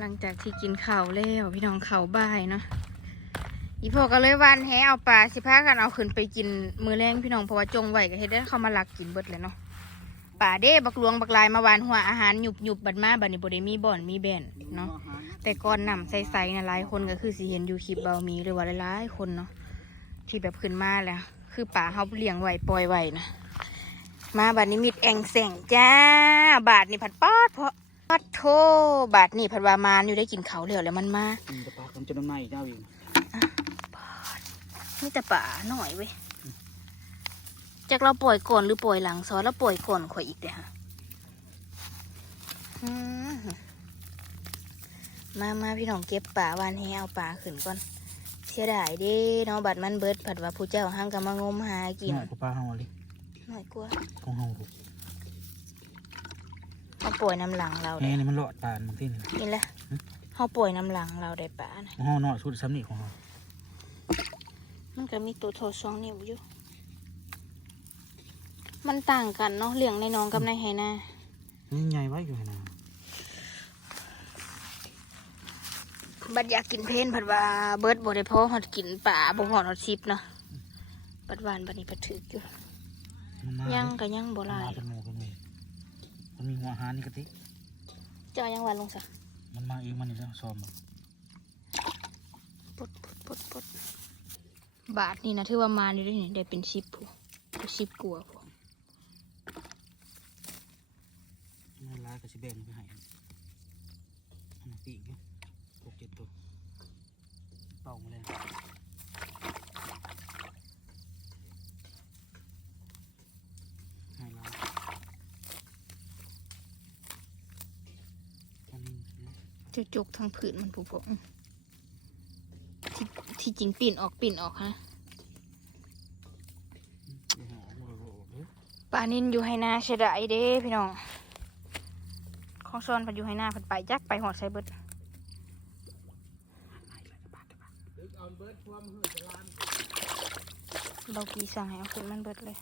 หลังจากที่กินข้าวแล้วพี่น้องข้าวบ่ายเนาะอีพ่อก็เลยวานแหเอาปลาสิพากันเอาขึ้นไปกินมือแรงพี่น้องเพราะว่าจงไหวก็เฮ็ดได้เขามาลักกินเบิดเลยเนาะป่าเด้บักหลวงบักลายมาวานหัวอาหารหยุบหยุบบัดมาบัดนี้บ่ได้มีบ่อนมีแบนเนาะแต่ก่อนนำใส่ๆนะหลายคนก็คือสิเห็นอยู่คลิปเบามีหรือว่าหลายๆคนเนาะที่แบบขึ้นมาแล้ว คือป่าเขาเลี้ยงไว้ปล่อยไว้นะมาบัดนี้มิดแองแสงจ้า บาทนี่ผัดปอดเพราะ ปัดโทบาทนี่ผัดวามานอยู่ได้กินเขาวเหลวแล้วมันมาอืมแต่ปลาผมจะน้ำในเจ้าอีกนี่แต่ป่าหน่อยเว้ยจากเราปล่อยก่อนหรือปล่อยหลังซอสแล้วปล่อยก่อนข่อยอีกเด้อฮะอืมมามาพี่น้องเก็บป่าวานให้เอาป่าขึ้นก่อนเสียดายเด้เนาะบัดมันเบิดผัดว่าผู้เจ้าห้างก็มางมหากินหน่อยกับปลาเฮาเลยหน่อยกลัวของเฮาลูก เขาป่วยน้ำหลังเราแหได้นี่มันเลาะปลาบางที่นี่กินแล้วเขาป่วยน้ำหลังเราได้ป่านะของเฮาเนาะชุดซ้ำนี่ของเฮามันก็มีตัวโทรสองนิ้วอยู่ มันต่างกันเนาะเลี้ยงในน้องกับในไหนานี่ใหญ่ไว้อยู่นะบัดอยากกินเพนผัดว่าเบิร์ดบ่ได้พอหอดกินป่าบ่หอดหอดชิปเนาะบัดหวานบัดนี้บัดถึกอยู่ มันมายังก็ยังบ่หลาย มาเป็นหมูเป็นห มูมันมีหัวอาหารนี่กะติเจ้ายังหวานลงซะมันมาเองมันนี่นะซ้อมมาปดปดปดปดบาทนี่นะถือว่ามานี่ได้นี่ได้เป็นชิปผู้ได้ชิปกลัวผู้ มันลายกับสิแบ่งไปให้อันนั้นปีกอยู่หกเจ็ดตัวเป่ามาเลยให้ลายอันนี้ นะจุกทางผืนมันผู้พกที่ที่จริงปิ่นออกปิ่นออกฮะปลานินอยู่ให้หน้าเสียดายเด้พี่น้อง ของซอนพันอยู่ให้หน้าพันไปจักไปหอดใส่เบิดเรากีสั่งให้เอาขึ้นมันเบิดเลย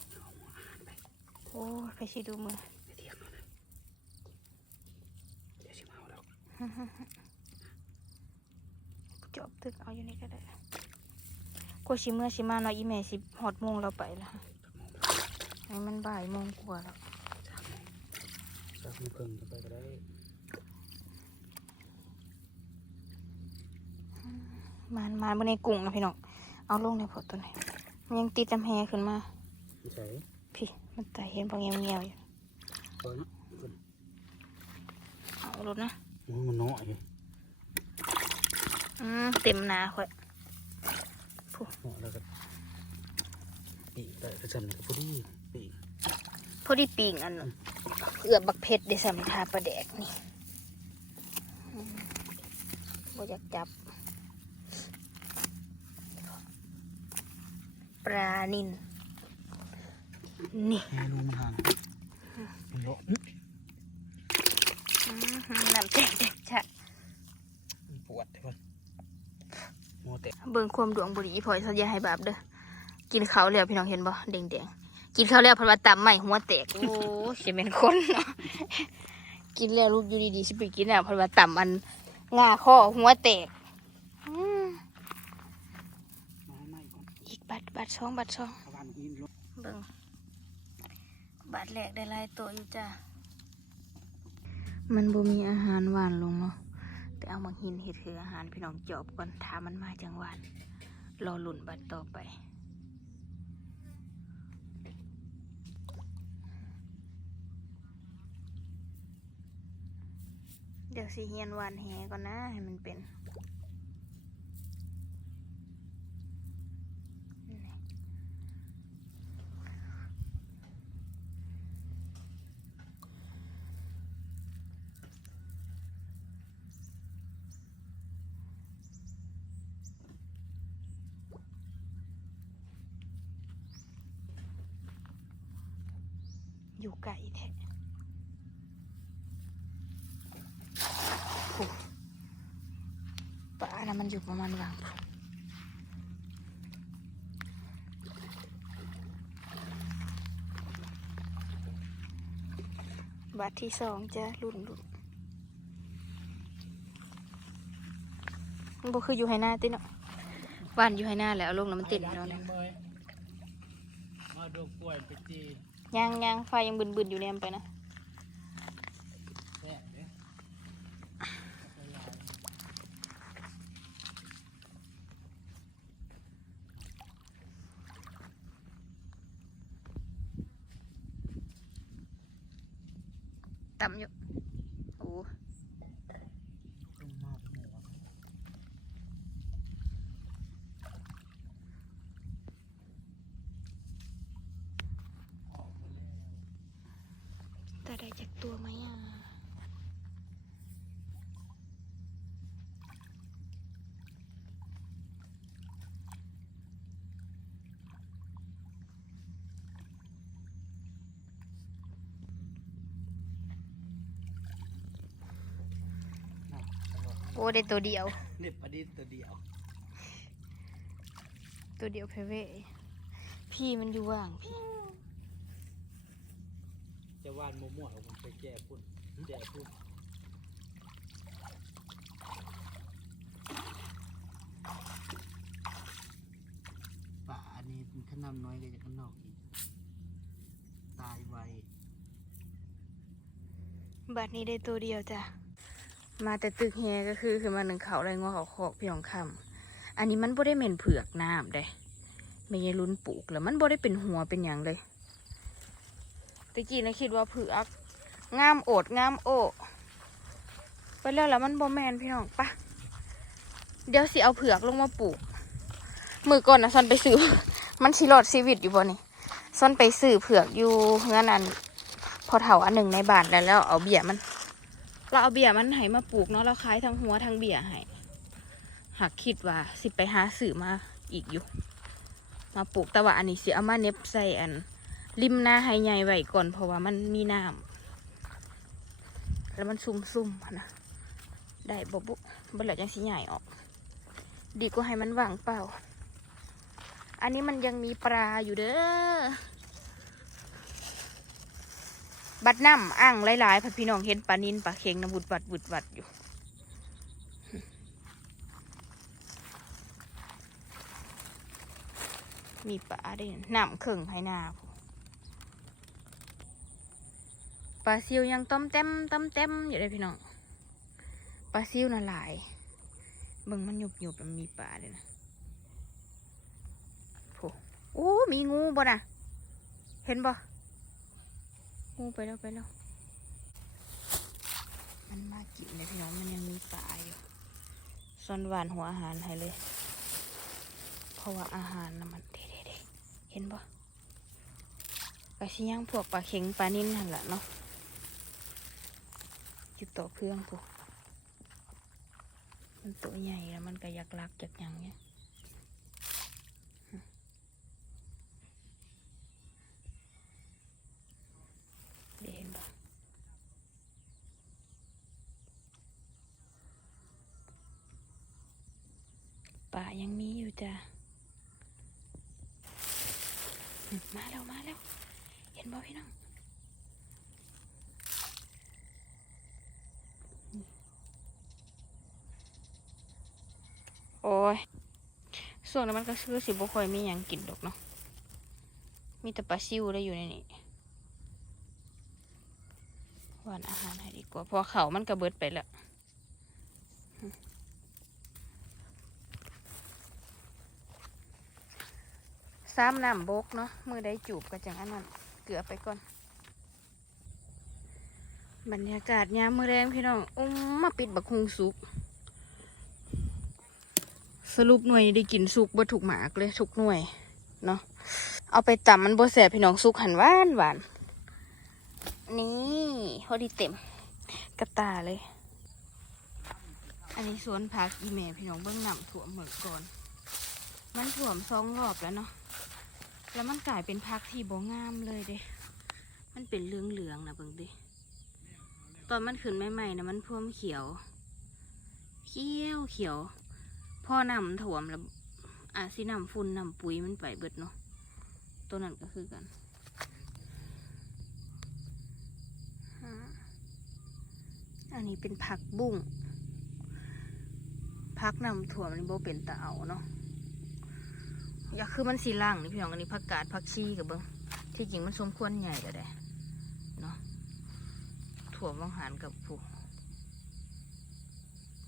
โอ้ไปชิดูมือ ไปเที่ยงก่อนนะเดี๋ยวสิมาเอาแล้ว จอบตึกเอาอยู่นี่ก็ได้กว่าชิเมื่อชิมาเนาะอีแม่สิหอดโมงเราไปแล้วค่ะให้มันบ่ายโมงกว่าแล้วสักมือเพิ่งจะไปก็ได้มานมานบนในกรุงนะพี่น้อง เอาลงในพอตัวไหนมันยังติดจำแหขึ้นมาไม่ใช่พี่มันไตเห็นพอเงี้ยวเงี้ยวๆอยู่ก่อนนะเอารถนะโอ้ย มันน้อยเลยอืมเต็มหนาค่อยน้อยแล้วก็ปีกแต่กระชันก็พอดีปีกพอดีปิงอันนั้นเอือบบักเพชรได้สำทาประแดกนี่อืมบ่อยากจับ ปลานินนี่แม่รู้มันห่างมันเลาะ อื้ออืมน้ำแตกๆชะมันปวดเดี๋ยวก่อนโมเตะเบิ่งความดวงบุรีพอยสัญญาให้บาปเด้อกินข้าวแล้วพี่น้องเห็นบ่แดงๆกินข้าวแล้วเพราะว่าตำใหม่หัวแตกโอ้สิเป็นคนเนาะกินแล้วลูกอยู่ดีๆสิไปกินอะเพราะว่าตำอันงาข้อหัวแตกอืมมาให้ไหมก่อนอีกบัตรบัตรช่องบัตรช่องเอาวันอินลงเบิ่งบาทแรกได้หลายตัวอยู่จ้ะ มันบ่มีอาหารหวานลงเนาะแต่เอามาหินเห็ดคืออาหารพี่น้องจอบก่อนถ้ามันมาจังหวานรอหลุ่นบัตรต่อไป เดี๋ยวสิเฮียนหวานแหก่อนนะให้มันเป็น อยู่ไกลแท้ปลานะมันอยู่ประมาณวางพุ่นบาทที่สองจะรุ่นรุ่นมันบ่คืออยู่ให้หน้าติเนาะบ้านอยู่ให้หน้าแล้วเอาลงแล้วมันติดเอาแล้วยันะเบยมาดูป่วยไปจี ยังยังไฟยังบึนๆอยู่แนมไปนะ แซ่บเด้อ ต่ำอยู่โอ้ ต้องมอบหมวก แต่ได้จากตัวไหมอะ โอ้ได้ตัวเดียวเน็บประดิษฐ์ตัวเดียว ตัวเดียวเพเวพี่มันอยู่ว่างพี่ จะวานมั่วๆผมไปแก้พุ่นแก้พุ่นป่าอันนี้มันขนำน้อยเลยจากข้างนอกอีก ตายไว บัดนี้ได้ตัวเดียวจ้ะ มาแต่ตึกแฮก็คือคือมาหนึ่งเขาไรงอเขาคอกพี่ของคำอันนี้มันบ่ได้เหม็นเผือกน้ำเด้ไม่ใช่ลุ้นปลูกแล้วมันบ่ได้เป็นหัวเป็นอย่างเลยตะกี้นะคิดว่าเผือกงามโอดงามโอไปแล้วแล้วมันบ่แมนพี่น้องปะเดี๋ยวสิเอาเผือกลงมาปลูก มือก่อนนะซอนไปซื้อมันสิรอดชีวิตอยู่บ่นี่ซอนไปซื้อเผือกอยู่เงื่อนอันพอเถาอันหนึ่งในบานแล้วแล้วเอาเบี้ยมัน เราเอาเบี้ยมันให้มาปลูกเนาะเราขายทั้งหัวทั้งเบี้ยให้หากคิดว่าสิไปหาสื่อมาอีกอยู่ มาปลูกแต่ว่าอันนี้สิเอามาเน็บใส่อัน ริมหน้าให้ใหญ่ไว้ก่อนเพราะว่ามันมีน้ำแล้วมันซุ่มๆหั้นะได้บบุบเหลือจังสิใหญ่ออก ดีกว่าให้มันว่างเปล่า อันนี้มันยังมีปลาอยู่เด้อ บัดน้ำอ่างหลายๆพัดพี่น้องเห็นปลานินปลาเค็งน้ำบุดบัดบุดบัดอยู่มีปลาได้น้ำเข่งให้นาปลาซิวยังต้มเต็มต้มเต็มอยู่เลยพี่น้องปลาซิวน่ะหลายเบิ่งมันหยุบหยุบมันมีปลาเลยนะโอ้โอ้มีงูบ่น่ะเห็นบ่ งูไปแล้วไปแล้ว มันมากินเลยพี่น้องมันยังมีปลาอยู่ซ่อนหวานหัวอาหารให้เลย เพราะว่าอาหารนะมันเด็ดๆเห็นปะกระชิย่างพวกปลาเข็งปลานิ่นหันละเนาะจุดต่อเครื่องพวกมันตัวใหญ่แล้วมันก็อยากลักอยากหยังเนี่ยเดี๋ยวเห็นปะ ป่ายังมีอยู่จ้ะมาแล้วมาแล้ว เห็นบ่พี่น้องโอ้ยส่วนนั้นมันก็คือสิบ่ค่อยมีหยังกินดอกเนาะมีแต่ปลาซิวได้อยู่ในนี้หวานอาหารให้ดีกว่าเพอเขามันกระเบิดไปแล้ว ซ้ำน้ำบกเนาะมือได้จูบก็จังอันนั้นเกลือไปก่อน บรรยากาศยามมือแรงพี่น้องอุ้มมาปิดบักฮุงสุก สรุปหน่วยได้กินสุกบ่ถูกหมากเลยทุกหน่วยเนาะเอาไปตำมันบ่แสบพี่น้องสุกหันหวานหวานนี่พอดีเต็มกระตาเลย อันนี้สวนผักอีเมพี่น้องเบื้องหนำถั่วเหมือนก่อน มันถ่วมสองรอบแล้วเนาะ แล้วมันกลายเป็นพักที่บงามเลยเด้ มันเป็นเหลืองเหลืองนะเบิ่งดิ ตอนมันขึ้นใหม่ๆนะมันพ่วมเขียว เขียวเขียว พอน้ำถ่วมแล้วอาจสิน้ำฝุ่นน้ำปุ๋ยมันไปเบิดเนาะ ตัวนั้นก็คือกันอันนี้เป็นผักบุ้งผักนำถั่วมันโบเป็นตาเอาเนาะ อยากคือมันสีล่างนี่พี่น้องอันนี้ผักกาดผักชีกับเบิ้งที่จริงมันสมควรใหญ่ก็ได้เนาะถั่วมังหารกับผู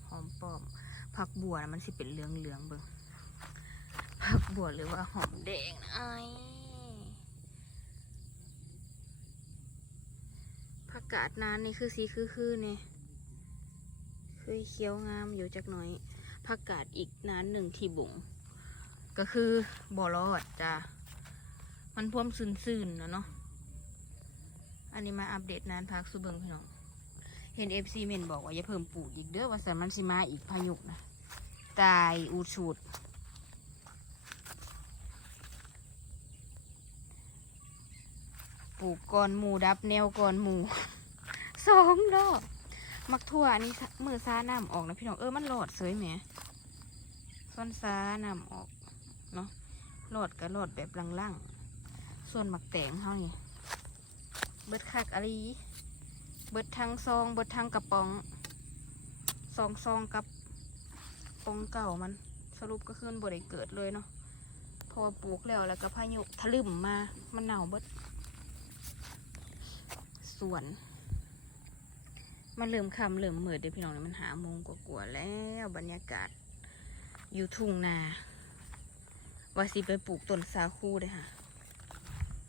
หอมป้อมผักบัวมันสิเป็นเหลืองเหลืองเบิ้งผักบัวหรือว่าหอมแดงนะไอ้ผักกาดนานนี่คือสีคือๆเนี่ยคือเคี้ยวงามอยู่จักหน่อยผักกาดอีกนานหนึ่งที่บุ๋ง ก็คือบ่อรอดจ้ะมันพ่วมซื่นๆนะเนาะอันนี้มาอัปเดตนานพักสุเบิงพี่น้องเห็นเอฟซีเมนบอกว่าอย่าเพิ่มปลูกอีกเด้อว่าสันมันสิมาอีกพายุนะตายอูดสูดปลูกก่อนหมูดับแนวก่อนหมูสองดอกมักทั่วอันนี้มือซาน้ำออกนะพี่น้องเออมันหลอดเสยแหมส่วนซาน้ำออก เนาะหลดก็หลดแบบล่างๆ ส่วนหมักแตงเขานี่ เบิดคักอะไรเบิดทางซอง เบิดทางกระป๋อง ซองซองกับปองเก่ามัน สรุปก็ขึ้นบ่ได้เกิดเลยเนาะเพอปลูกแล้วแล้วก็พายุทะลึ่มมา มันเน่าเบิดสวน มันเริ่มคำเริ่มมืดเดี๋ยวพี่น้องเนี่ยมันหาโมงกว่าๆแล้วบรรยากาศอยู่ทุ่งนา ว่าสิไปปลูกต้นซาคูเด้ค่ะ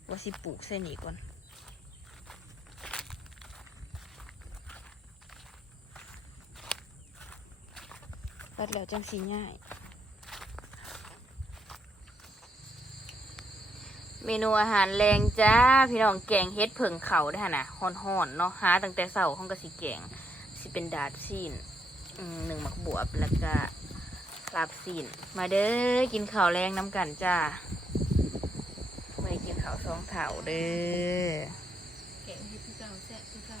ว่าสิปลูกเส้นนี้ก่อน ปัดแล้วจังสีง่าย เมนูอาหารแรงจ้า พี่น้องแกงเฮ็ดเผิงเขาได้อหั่นนะห่อนๆเนาะหาตั้งแต่เช้าห้องกะสิแกง สิเป็นดาดซีนหนึ่งหมักบวบแล้วก็ ลาบซีนมาเด้อกินข้าวแรงน้ำกันจ้าไม่กินข้าวสองเถาเด้อแกงที่พี่เก่าแซ่บพี่เก่า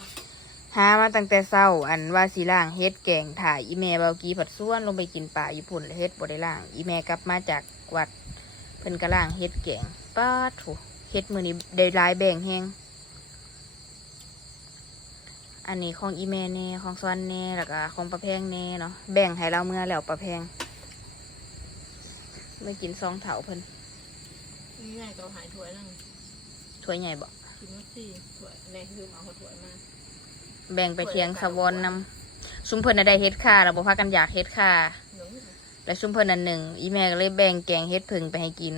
หามาตั้งแต่เช้าอันว่าสีล่างเฮ็ดแกงถ่ายอีแม่เบากีผัดส่วนลงไปกินป่าญี่ปุ่นเฮ็ดบ่ได้ล่าง อีแม่กลับมาจากวัดเพิ่นก็ล่างเฮ็ดแกงป้าโถูเฮ็ดมือนี้ได้ลายแบ่งแฮงอันนี้ของอีเมเน่ของซอนเน่แล้วก็ของประแพงเน่เนาะแบ่งให้เราเมื่อแล้วประแพง ไม่กินซองเถาเพิ่นนี่ไงก็หายถ้วยนั่งถ้วยใหญ่บอกกินว่าสี่ถ้วยแรงคือเอาหัวถ้วยมาแบ่งไปเทียงสะวอนนำซุมเพิ่นน่ะได้เฮ็ดค่าเราบ่พากันอยากเฮ็ดค่าหนึ่งแล้วซุมเพิ่นอันหนึ่งอีแม่ก็เลยแบ่งแกงเฮ็ดผึ่งไปให้กิน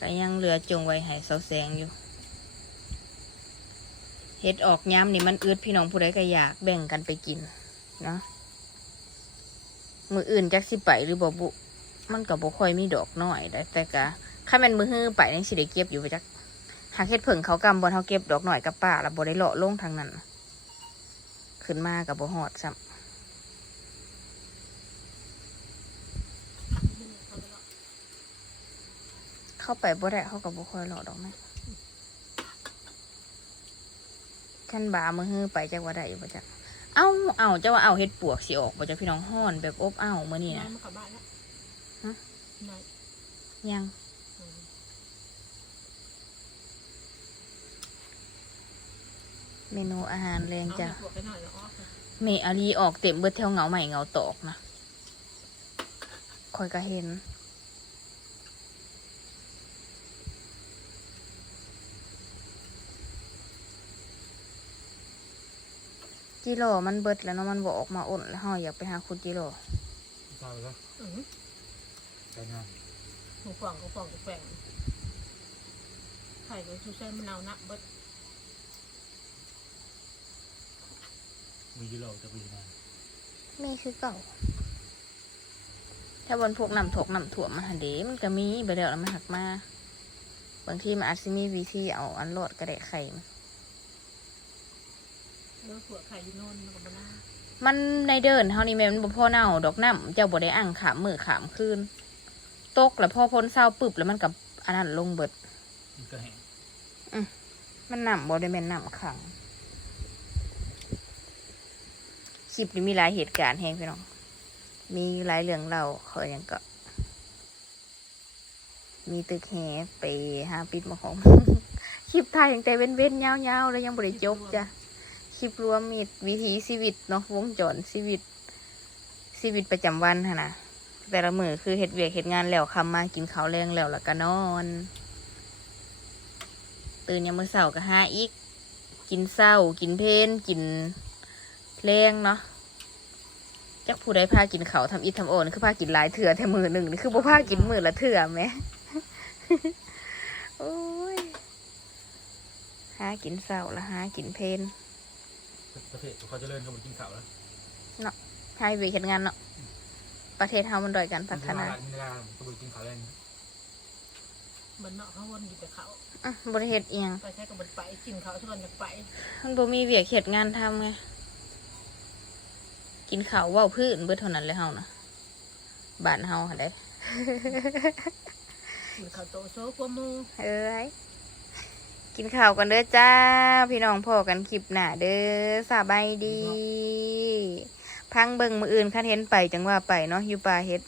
ก็ยังเหลือจงไว้ให้เสาแสงอยู่เฮ็ดออกย้ำนี่มันอืดพี่น้องผู้ใดก็อยากแบ่งกันไปกินเนาะ มืออื่นจักสิไปหรือบ่บุ มันก็บ่ค่อยมีดอกน้อยได้แต่ก็ถ้าแม่นมือฮื้อไปนี่สิได้เก็บอยู่ไปจักหากเฮ็ดผึ่งเขากำบ่เฮาเก็บดอกน้อยกับป้าแล้วบ่ได้เลาะลงทางนั้นขึ้นมากับบ่ฮอดซ้ำเข้าไปบ่ได้เขาก็บ่ค่อยหลอกดอกนะขั้นบามือฮื้อไปจักว่าได้อยู่บ่จัก เอ้าเอ้าเจ้าว่าเอาเฮ็ดปวกสิออกบ่จักพี่น้องฮ้อนแบบอบอ้าวมื้อนี้นี่นะนะมากลับบ้านแล้วฮะนายยังอืมเมนูอาหารแรงเอาจ้ะหัวไปหน่อยแล้วอ๋อเมอารีออกเต็มเบิดแถวเหงาใหม่เหงาตอกนะคอยก็เห็น จิโร่มันเบิดแล้วเนาะมันบอออกมาอ่นแล้วเฮาอยากไปหาคุณจิโร่เศร้าแล้วอืมไปงานหมูกล่องกับกล่องกับแป้งไข่กับชูเส้นมะนาวนับเบิดมีกิโลจะไปงานมีคือเก่า ถ้าบนพวกน้ำถกน้ำถ่วมมันหันเดมันก็มีไปแล้วแล้วมันหักมา บางทีมันอาจจะมีวิธีเอาอันโหลดกระเดะไข่มัน แล้วถั่วไข่อยูโน่นมันกับมะนาวมันในเดินเท่านี้แม่มันบ่พ่อเน่าดอกน้ำเจ้าบ่ได้อ่างขามมือขามคืนตกแล้วพอพ้นเศร้าปึบแล้วมันกับอันนั้นลงเบิด มันก็แห้งมันน้ำบ่ได้แม่นน้ำขังคลิปนี้มีหลายเหตุการณ์แฮงพี่น้อง มีหลายเรื่องเล่าเขาอย่างก็ มีตึกแหไปหาปิดมาของ คลิปถ่ายตั้งแต่เว้นๆยาวๆแล้วยังบ่ได้จบจ้ะ คลิปรวมมีวิถีชีวิตเนาะวงจรชีวิตชีวิตประจำวันค่ะนะแต่ละมือคือเฮ็ดเวียกเฮ็ดงานแล้วคำมากินข้าวแรงแล้วแล้วก็นอน ตื่นยามมื้อเช้าก็หาอีก กินเศร้ากินเพลนกินแรงเนาะจักผู้ใดพากินเขาวทำอิฐทำโอนคือพากินหลายเถื่อแต่มือหนึ่งนี่คือบ่พากินมือละเถื่อไหมโอ้ยหากินเศร้าละหากินเพลน ประเทศเขาจะเริ่มเขาไปกินข้าวแล้วให้เวียกเฮ็ดงานเนาะประเทศเฮามันด้อยการพัฒนาไม่ได้เขาไปกินข้าวแรงมันเนาะเขาวนอยู่แต่เขาอะบริเฮ็ดเอียงไปใช้กับมันไปกินเขาชวนกันไปมันบ่มีเวียกเฮ็ดงานทำไงกินข้าวเว้าพื้นเบิดเท่านั้นเลยเฮานะบ้านเฮาหั่นได้กินเขาโตโซ่พวกมูเอ้ย กินข้าวกันเด้อจ้า พี่น้องพ่อกันคลิปหน้าเด้อสบายดี พังเบิ่งมืออื่นคันเห็นไปจังว่าไปเนาะอยู่ป่าเฮ็ด